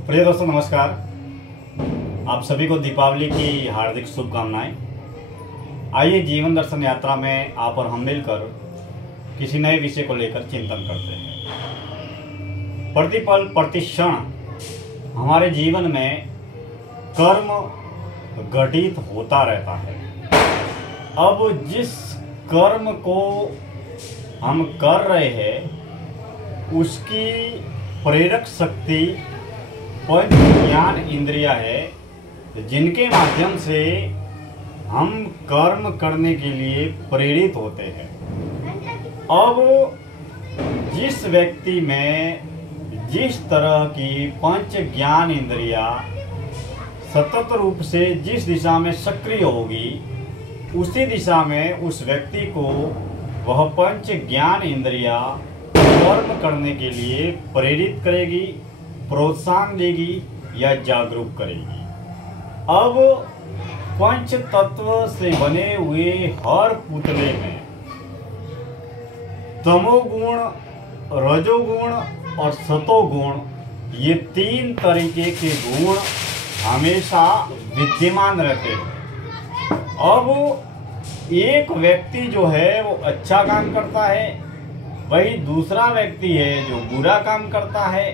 प्रिय दोस्तों नमस्कार। आप सभी को दीपावली की हार्दिक शुभकामनाएं। आइए जीवन दर्शन यात्रा में आप और हम मिलकर किसी नए विषय को लेकर चिंतन करते हैं। प्रतिपल प्रतिक्षण हमारे जीवन में कर्म घटित होता रहता है। अब जिस कर्म को हम कर रहे हैं उसकी प्रेरक शक्ति पंच ज्ञान इंद्रिया है, जिनके माध्यम से हम कर्म करने के लिए प्रेरित होते हैं। अब जिस व्यक्ति में जिस तरह की पंच ज्ञान इंद्रिया सतत रूप से जिस दिशा में सक्रिय होगी, उसी दिशा में उस व्यक्ति को वह पंच ज्ञान इंद्रिया कर्म करने के लिए प्रेरित करेगी, प्रोत्साहन देगी या जागरूक करेगी। अब पंच तत्व से बने हुए हर पुतले में तमोगुण, रजोगुण और सतोगुण, ये तीन तरीके के गुण हमेशा विद्यमान रहते हैं। अब एक व्यक्ति जो है वो अच्छा काम करता है, वही दूसरा व्यक्ति है जो बुरा काम करता है।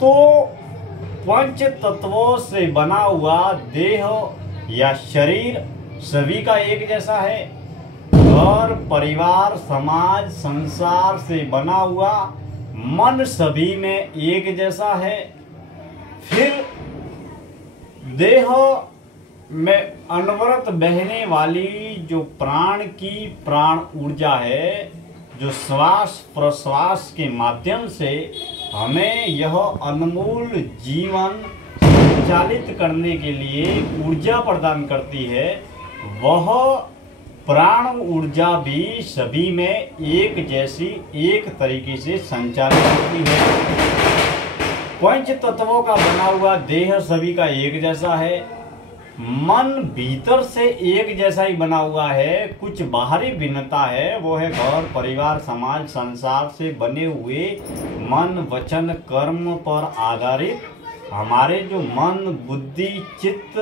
तो पंच तत्वों से बना हुआ देह या शरीर सभी का एक जैसा है। घर, परिवार, समाज, संसार से बना हुआ मन सभी में एक जैसा है। फिर देह में अनवरत बहने वाली जो प्राण की प्राण ऊर्जा है, जो श्वास प्रश्वास के माध्यम से हमें यह अनमोल जीवन संचालित करने के लिए ऊर्जा प्रदान करती है, वह प्राण ऊर्जा भी सभी में एक जैसी एक तरीके से संचालित होती है। पंच तत्वों का बना हुआ देह सभी का एक जैसा है। मन भीतर से एक जैसा ही बना हुआ है, कुछ बाहरी भिन्नता है। वो है घर, परिवार, समाज, संसार से बने हुए मन, वचन, कर्म पर आधारित हमारे जो मन, बुद्धि, चित्त,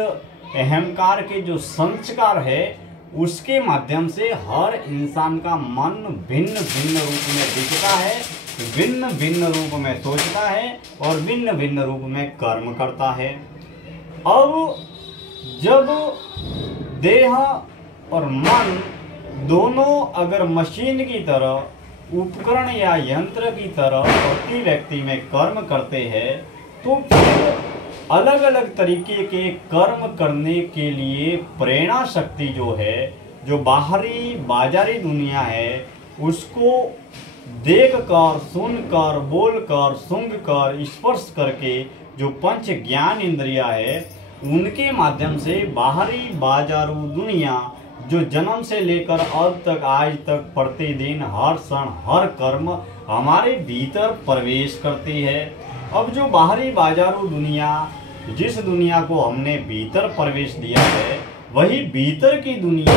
अहंकार के जो संस्कार है, उसके माध्यम से हर इंसान का मन भिन्न भिन्न रूप में दिखता है, भिन्न भिन्न रूप में सोचता है और भिन्न भिन्न रूप में कर्म करता है। अब जब देह और मन दोनों अगर मशीन की तरह, उपकरण या यंत्र की तरह प्रति व्यक्ति में कर्म करते हैं, तो फिर अलग अलग तरीके के कर्म करने के लिए प्रेरणा शक्ति जो है, जो बाहरी बाजारी दुनिया है, उसको देखकर, सुनकर, बोलकर, सूंघकर, स्पर्श करके जो पंच ज्ञान इंद्रिया है, उनके माध्यम से बाहरी बाजारू दुनिया जो जन्म से लेकर अब तक आज तक प्रतिदिन हर क्षण हर कर्म हमारे भीतर प्रवेश करती है। अब जो बाहरी बाजारू दुनिया, जिस दुनिया को हमने भीतर प्रवेश दिया है, वही भीतर की दुनिया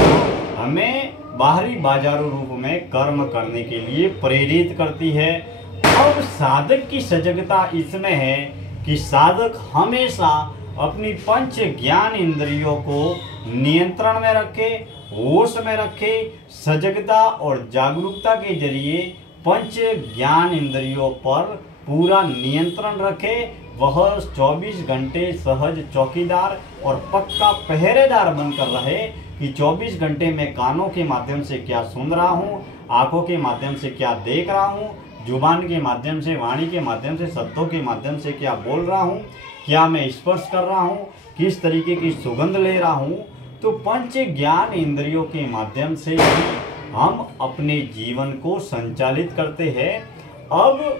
हमें बाहरी बाजारू रूप में कर्म करने के लिए प्रेरित करती है। अब साधक की सजगता इसमें है कि साधक हमेशा अपनी पंच ज्ञान इंद्रियों को नियंत्रण में रखे, होश में रखे, सजगता और जागरूकता के जरिए पंच ज्ञान इंद्रियों पर पूरा नियंत्रण रखे। वह 24 घंटे सहज चौकीदार और पक्का पहरेदार बनकर रहे कि 24 घंटे में कानों के माध्यम से क्या सुन रहा हूँ, आंखों के माध्यम से क्या देख रहा हूँ, जुबान के माध्यम से, वाणी के माध्यम से, शब्दों के माध्यम से क्या बोल रहा हूँ, क्या मैं स्पर्श कर रहा हूँ, किस तरीके की सुगंध ले रहा हूँ। तो पंच ज्ञान इंद्रियों के माध्यम से ही हम अपने जीवन को संचालित करते हैं। अब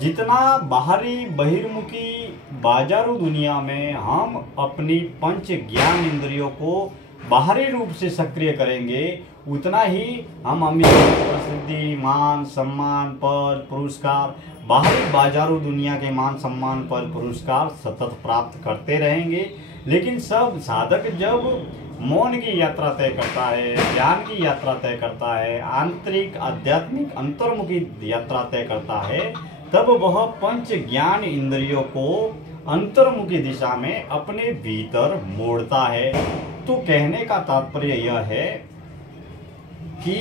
जितना बाहरी बहिर्मुखी बाजारू दुनिया में हम अपनी पंच ज्ञान इंद्रियों को बाहरी रूप से सक्रिय करेंगे, उतना ही हम अमीर, प्रसिद्धि, मान, सम्मान, पद, पुरस्कार, बाहरी बाजारू दुनिया के मान, सम्मान, पद, पुरस्कार सतत प्राप्त करते रहेंगे। लेकिन सब साधक जब मौन की यात्रा तय करता है, ज्ञान की यात्रा तय करता है, आंतरिक आध्यात्मिक अंतर्मुखी यात्रा तय करता है, तब वह पंच ज्ञान इंद्रियों को अंतर्मुखी दिशा में अपने भीतर मोड़ता है। तो कहने का तात्पर्य यह है कि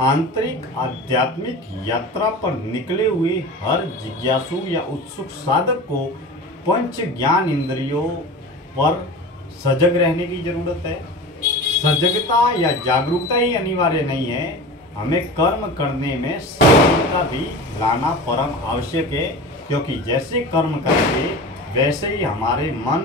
आंतरिक आध्यात्मिक यात्रा पर निकले हुए हर जिज्ञासु या उत्सुक साधक को पंच ज्ञान इंद्रियों पर सजग रहने की जरूरत है। सजगता या जागरूकता ही अनिवार्य नहीं है, हमें कर्म करने में सजगता भी लाना परम आवश्यक है, क्योंकि जैसे कर्म करेंगे वैसे ही हमारे मन,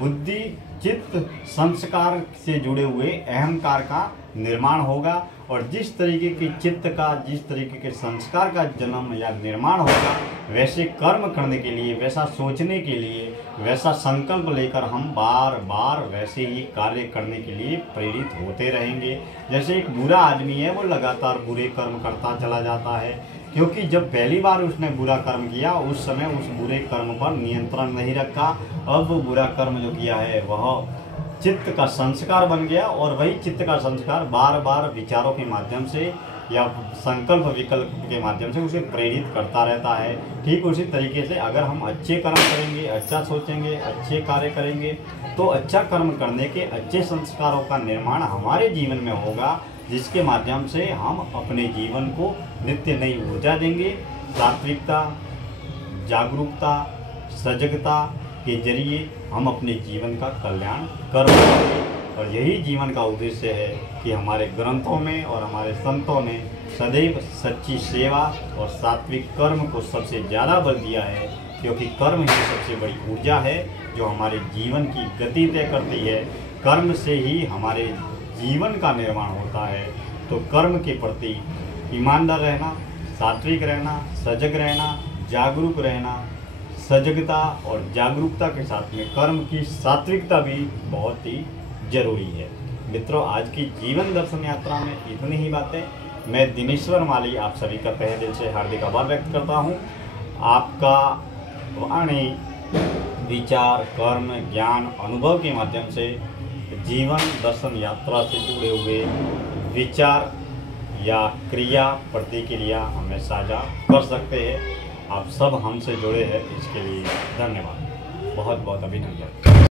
बुद्धि, चित्त, संस्कार से जुड़े हुए अहंकार का निर्माण होगा। और जिस तरीके के चित्त का, जिस तरीके के संस्कार का जन्म या निर्माण होगा, वैसे कर्म करने के लिए, वैसा सोचने के लिए, वैसा संकल्प लेकर हम बार बार वैसे ही कार्य करने के लिए प्रेरित होते रहेंगे। जैसे एक बुरा आदमी है, वो लगातार बुरे कर्म करता चला जाता है, क्योंकि जब पहली बार उसने बुरा कर्म किया उस समय उस बुरे कर्म पर नियंत्रण नहीं रखा। अब वो बुरा कर्म जो किया है वह चित्त का संस्कार बन गया, और वही चित्त का संस्कार बार बार विचारों के माध्यम से या संकल्प विकल्प के माध्यम से उसे प्रेरित करता रहता है। ठीक उसी तरीके से अगर हम अच्छे कर्म करेंगे, अच्छा सोचेंगे, अच्छे कार्य करेंगे, तो अच्छा कर्म करने के अच्छे संस्कारों का निर्माण हमारे जीवन में होगा, जिसके माध्यम से हम अपने जीवन को नित्य नई ऊर्जा देंगे। सात्विकता, जागरूकता, सजगता के जरिए हम अपने जीवन का कल्याण कर पाएंगे। और यही जीवन का उद्देश्य है कि हमारे ग्रंथों में और हमारे संतों ने सदैव सच्ची सेवा और सात्विक कर्म को सबसे ज़्यादा बल दिया है, क्योंकि कर्म ही सबसे बड़ी ऊर्जा है जो हमारे जीवन की गति तय करती है। कर्म से ही हमारे जीवन का निर्माण होता है। तो कर्म के प्रति ईमानदार रहना, सात्विक रहना, सजग रहना, जागरूक रहना, सजगता और जागरूकता के साथ में कर्म की सात्विकता भी बहुत ही जरूरी है। मित्रों, आज की जीवन दर्शन यात्रा में इतनी ही बातें। मैं दिनेश्वर माली आप सभी का तहे दिल से हार्दिक आभार व्यक्त करता हूँ। आपका वाणी, विचार, कर्म, ज्ञान, अनुभव के माध्यम से जीवन दर्शन यात्रा से जुड़े हुए विचार या क्रिया, प्रतिक्रिया हमें साझा कर सकते हैं। आप सब हमसे जुड़े हैं, इसके लिए धन्यवाद, बहुत बहुत अभिनंदन।